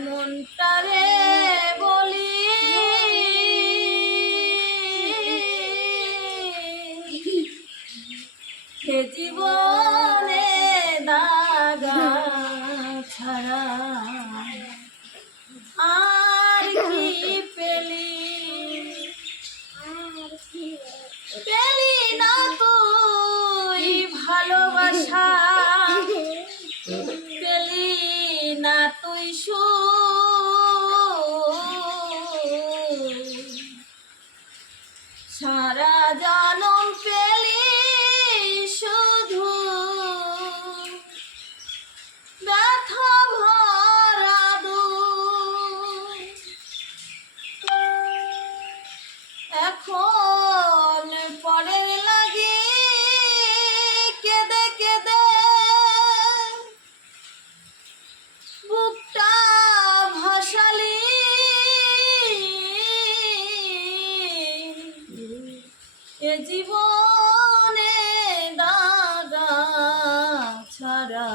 মনটারে বলি হে জীবনে দাগা ছাড়া আর কি পেলি পেলি না তুই ভালোবাসা পেলি না তুই সারা জনম পেলি শুধু ব্যথা ভরা এখন পরের লাগি কেঁদে কেঁদে বুকটা ভাসালি এ জীবনে দাগা ছাড়া